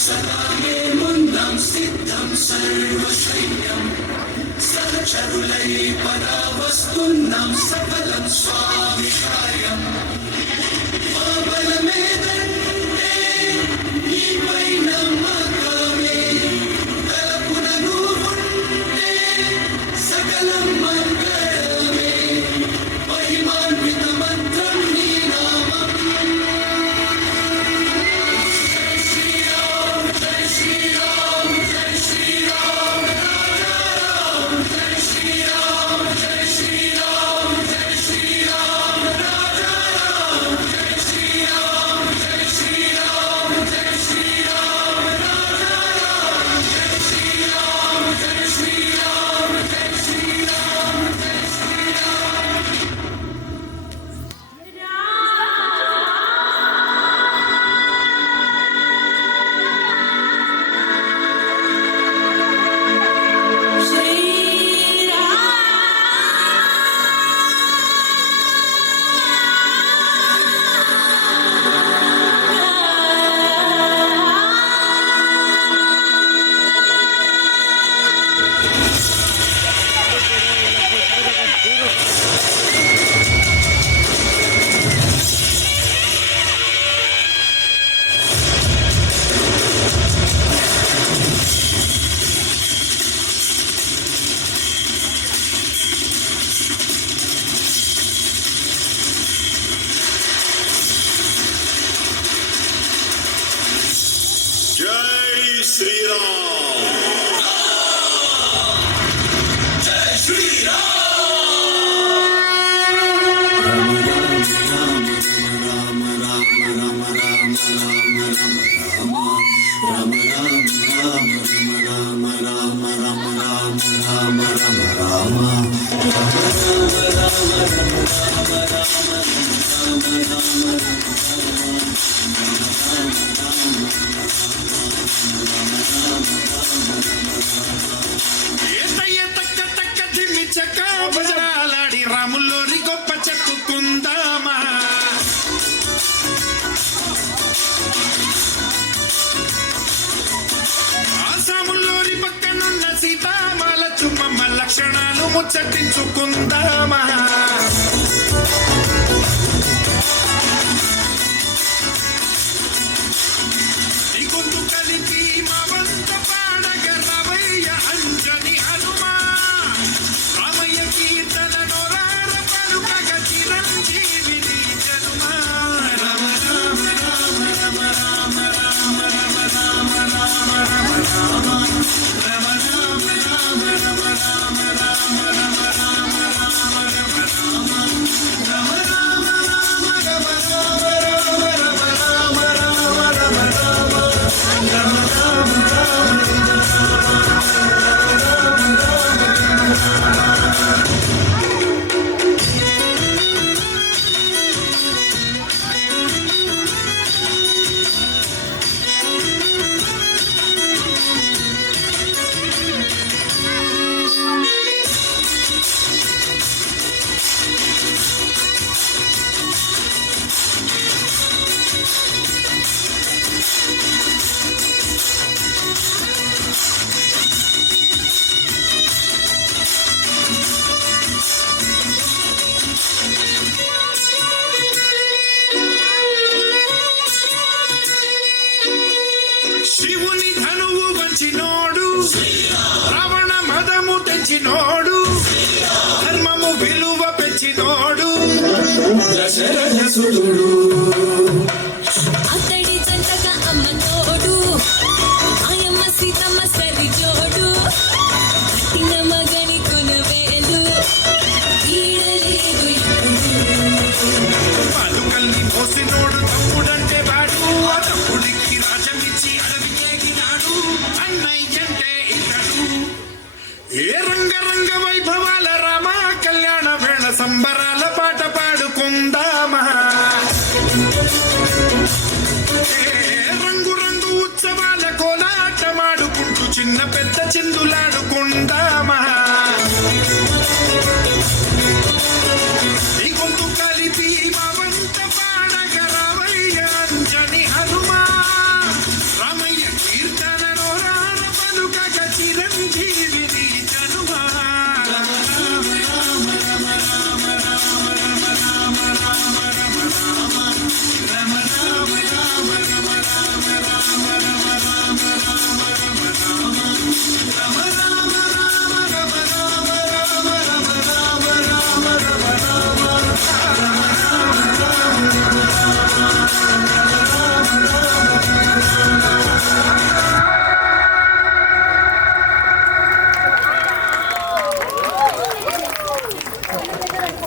సదామే ముందం సిద్ధం సర్వసైన్యం సహచరులై పరావస్తున్నాం సకలం స్వామి కార్యం మా బలమేదంటే నీపై నమ్మకమే తలపున నువ్వుంటే సకలం మంగళమే మహిమాన్విత మంత్రం నీ నామం రాముల్లోని గొప్ప చెప్పుకుందామా ఆసాముల్లోని పక్కనున్న సీతామాల చుమ్మమ్మ లక్షణాలు ముచ్చటించుకుందామా ఈ గొంతు కలిపి మా వంత పాడగ రవయ్య అంజని హనుమా రామయ్య కీర్తన నోరార పలుకగ చిరంజీవిని జనుమా రామ రామ రామ రామ రామ రామ రామ రామ రామ రామ రామ రామ రామ రామ రామ రామ రామ రామ రామ శివుని ధనువు వంచినోడు రావణ మదము తెంచినోడు ధర్మము విలువ పెంచినోడు దశరథసుతుడు అతడి జంటగా అమ్మ తోడు ఆయమ్మ సీతమ్మ సరి జోడు కట్టిన మగని కొనవేలు ఈడలేదు పాలుకల్ని మోసినోడు తమ్ముడంటే వాడు ఆ తమ్ముడికి రాజమిచ్చి అడవికేగినాడు అన్నయ్యంటే ఇతడు ఏ రంగరంగ వైభవాల రామ కళ్యాణ వేళ సంబరాల పాట పాడుకుందామా రంగు రంగు ఉత్సవాల కోలాటమాడుకుంటూ చిన్న పెద్ద చిందులాడు